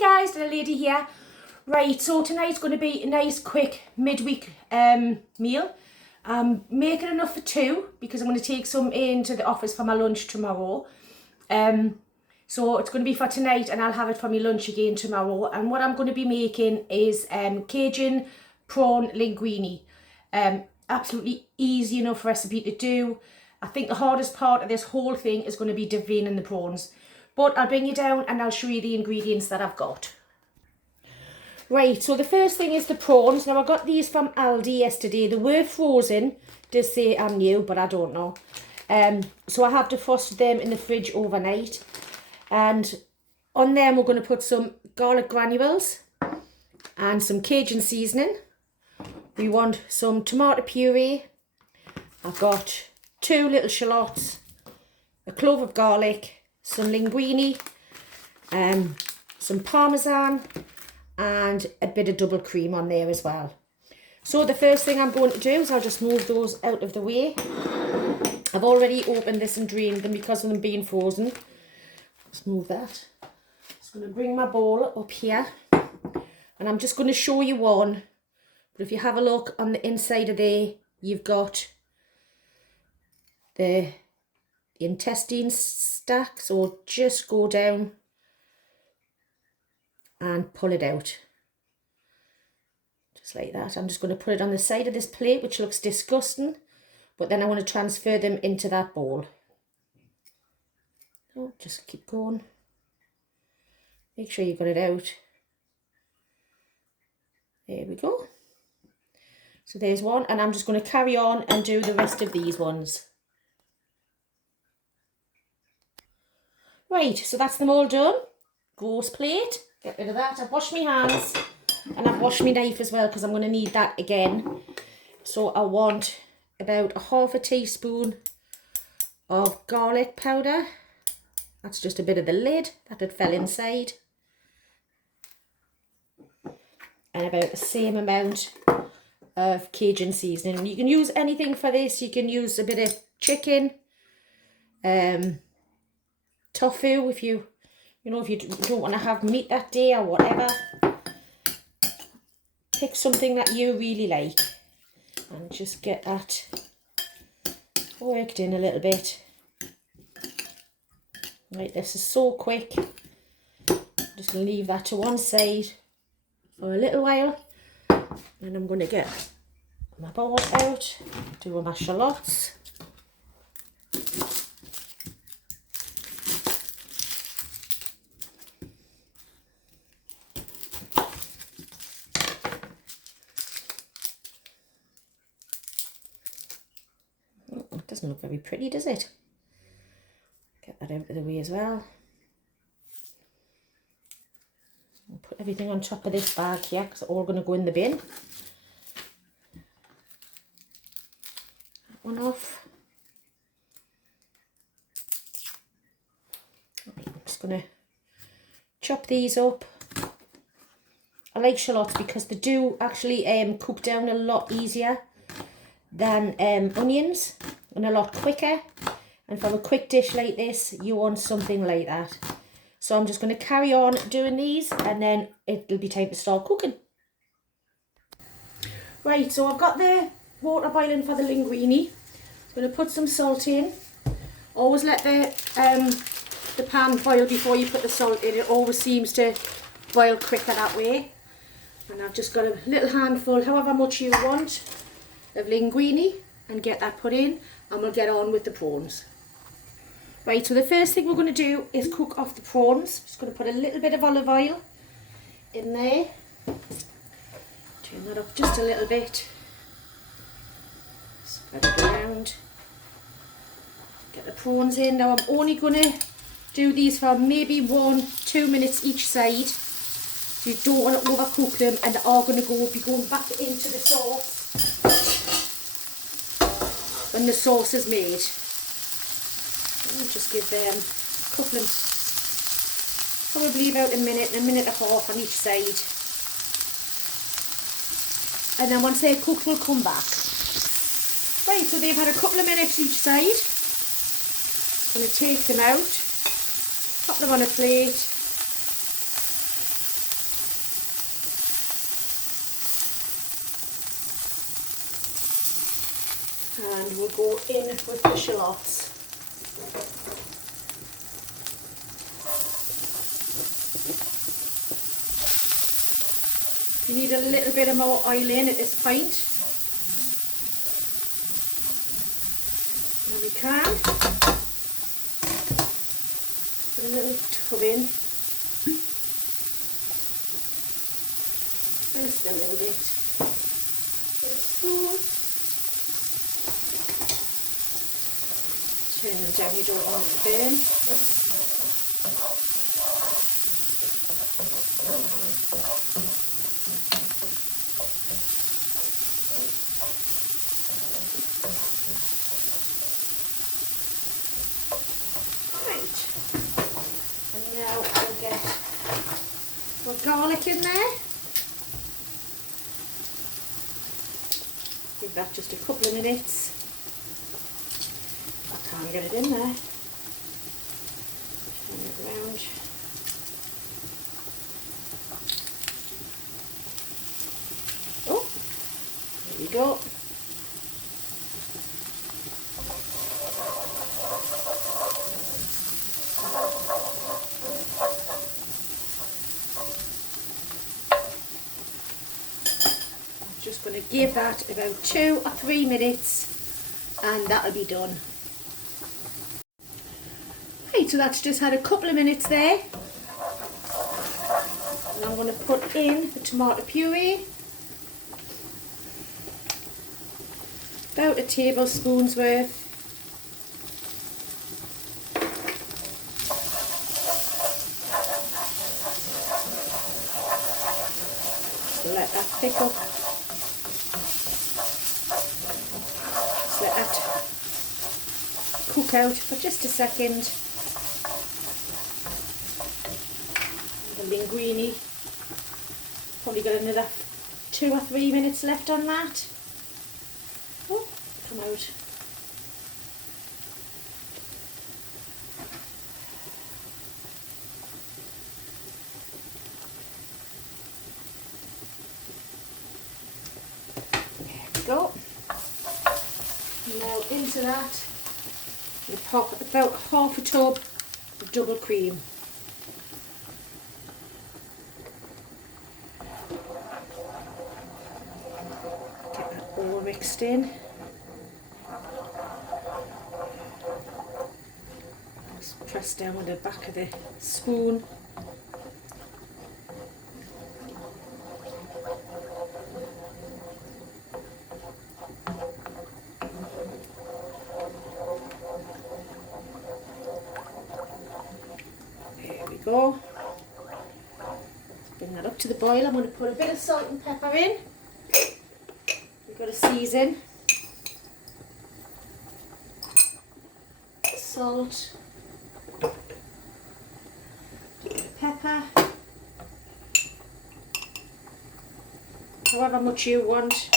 guys, the lady here. Right, so tonight's going to be a nice quick midweek meal. I'm making enough for two because I'm going to take some into the office for my lunch tomorrow. So it's going to be for tonight and I'll have it for my lunch again tomorrow. And what I'm going to be making is Cajun prawn linguine. Absolutely easy enough recipe to do. I think the hardest part of this whole thing is going to be deveining the prawns. But I'll bring you down and I'll show you the ingredients that I've got. Right, so the first thing is the prawns. Now I got these from Aldi yesterday. They were frozen. They say I'm new, but I don't know. So I have defrosted them in the fridge overnight. And on them we're going to put some garlic granules and some Cajun seasoning. We want some tomato puree. I've got 2 little shallots, a clove of garlic, some linguine, some parmesan, and a bit of double cream on there as well. So the first thing I'm going to do is I'll just move those out of the way. I've already opened this and drained them because of them being frozen. Let's move that. Just going to bring my bowl up here and I'm just going to show you one. But if you have a look on the inside of there, you've got the intestine stack. So just go down and pull it out. Just like that. I'm just going to put it on the side of this plate, which looks disgusting. But then I want to transfer them into that bowl. Oh, just keep going. Make sure you got it out. There we go. So there's one, and I'm just going to carry on and do the rest of these ones. Right, so that's them all done. Gross plate. Get rid of that. I've washed my hands and I've washed my knife as well because I'm going to need that again. So I want about 1/2 teaspoon of garlic powder. That's just a bit of the lid that had fell inside. And about the same amount of Cajun seasoning. You can use anything for this. You can use a bit of chicken, tofu if you don't want to have meat that day or whatever. Pick something that you really like and just get that worked in a little bit. Right, this is so quick. I'm just going to leave that to one side for a little while. And I'm going to get my bowl out, do my shallots. It doesn't look very pretty, does it? Get that out of the way as well. I'll put everything on top of this bag here because it's all going to go in the bin. That one off. I'm just going to chop these up. I like shallots because they do actually cook down a lot easier than onions and a lot quicker. And for a quick dish like this, you want something like that. So I'm just going to carry on doing these and then it'll be time to start cooking. Right, so I've got the water boiling for the linguine. I'm going to put some salt in. Always let the pan boil before you put the salt in. It always seems to boil quicker that way. And I've just got a little handful, however much you want, of linguine, and get that put in and we'll get on with the prawns. Right, so the first thing we're going to do is cook off the prawns. Just going to put a little bit of olive oil in there. Turn that up just a little bit. Spread it around. Get the prawns in. Now I'm only going to do these for maybe 1-2 minutes each side. You don't want to overcook them and they are going to be going back into the sauce when the sauce is made. I'll just give them a couple of, probably about a minute and a half on each side. And then once they're cooked, we'll come back. Right, so they've had a couple of minutes each side. I'm going to take them out, pop them on a plate. and we'll go in with the shallots. You need a little bit of more oil in at this point. And we can put a little tub in. Just a little bit. With a spoon. Turn them down, you don't want it to burn. Garlic in there. Give that just a couple of minutes. I can't get it in there. Turn it around. Oh, there we go. Just going to give that about 2 or 3 minutes and that'll be done. Right, so that's just had a couple of minutes there. And I'm going to put in the tomato puree. About a tablespoon's worth. Just let that thick up. Let that cook out for just a second. The linguine, probably got another 2 or 3 minutes left on that. Oh, come out. There we go. Now into that we pop about half a tub of double cream. Get that all mixed in. Just press down with the back of the spoon. Go. Bring that up to the boil. I'm going to put a bit of salt and pepper in. We've got to season. Salt. Pepper. However much you want.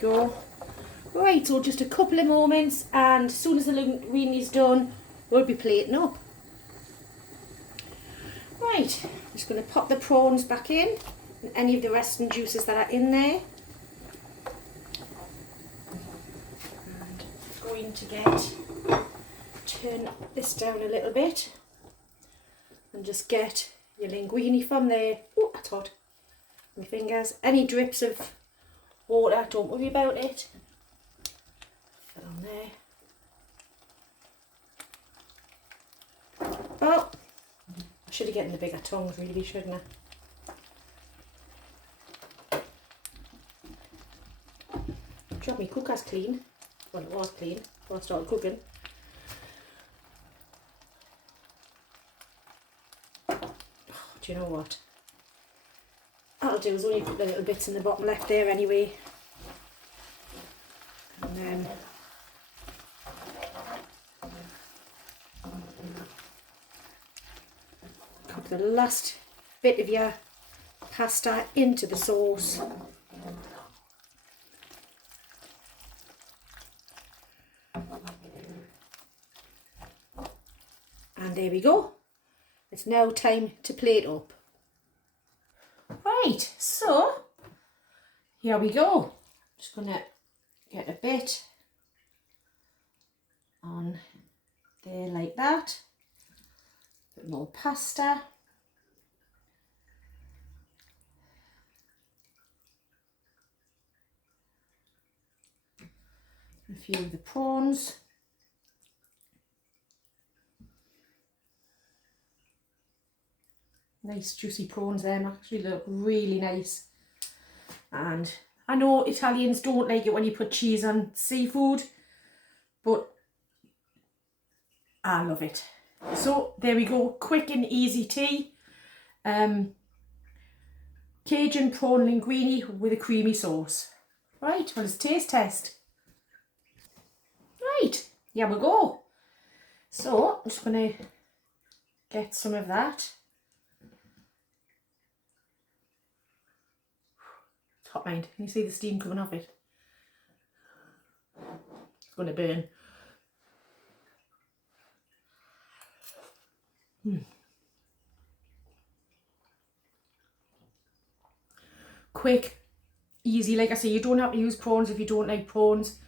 Go. Right, so just a couple of moments and as soon as the linguine is done we'll be plating up. Right, I'm just going to pop the prawns back in and any of the resting juices that are in there. And I'm going to turn this down a little bit and just get your linguine from there. Oh, that's hot. My fingers. Any drips of water, don't worry about it. Fill on there. Oh, I should have gotten the bigger tongs really, shouldn't I? Job me cooker's clean. Well, it was clean before I started cooking. Oh, do you know what? That'll do, there's only a couple of little bits in the bottom left there anyway. And then pop the last bit of your pasta into the sauce. And there we go. It's now time to plate up. Right, so here we go. Just gonna get a bit on there like that. A bit more pasta. A few of the prawns. Nice juicy prawns there, actually look really nice. And I know Italians don't like it when you put cheese on seafood, but I love it. So there we go, quick and easy tea. Cajun prawn linguine with a creamy sauce. Right, well, let's taste test. Right, here we go. So I'm just going to get some of that. Hot mind, can you see the steam coming off it? It's going to burn. Quick, easy. Like I say, you don't have to use prawns if you don't like prawns.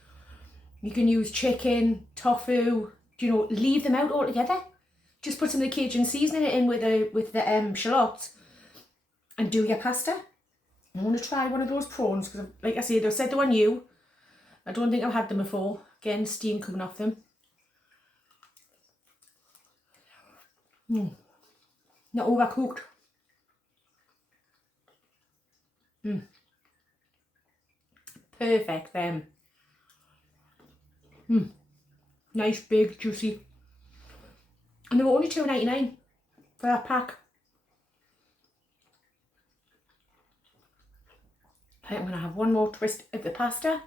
You can use chicken, tofu, you know, leave them out altogether. Just put some of the Cajun seasoning in with the shallots and do your pasta. I want to try one of those prawns because, like I say, they said they were new. I don't think I've had them before. Again, steam coming off them. Not overcooked. Perfect then. Nice, big, juicy. And they were only $2.99 for that pack. I'm going to have one more twist of the pasta.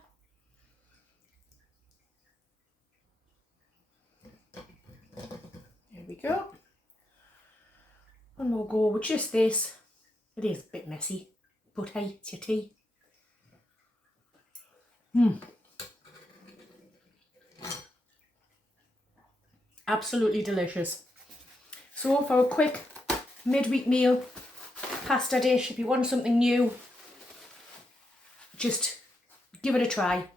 There we go. One more go with just this. It is a bit messy, but hey, it's your tea. Absolutely delicious. So for a quick midweek meal pasta dish, if you want something new, just give it a try.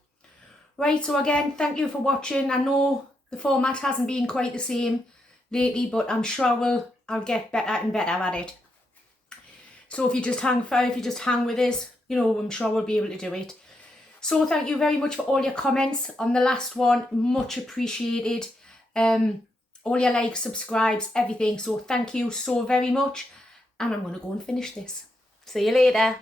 Right, so again, thank you for watching. I know the format hasn't been quite the same lately, but I'm sure I'll get better and better at it. So if you just hang with us, you know, I'm sure we'll be able to do it. So thank you very much for all your comments on the last one. Much appreciated. All your likes, subscribes, everything. So thank you so very much. And I'm going to go and finish this. See you later.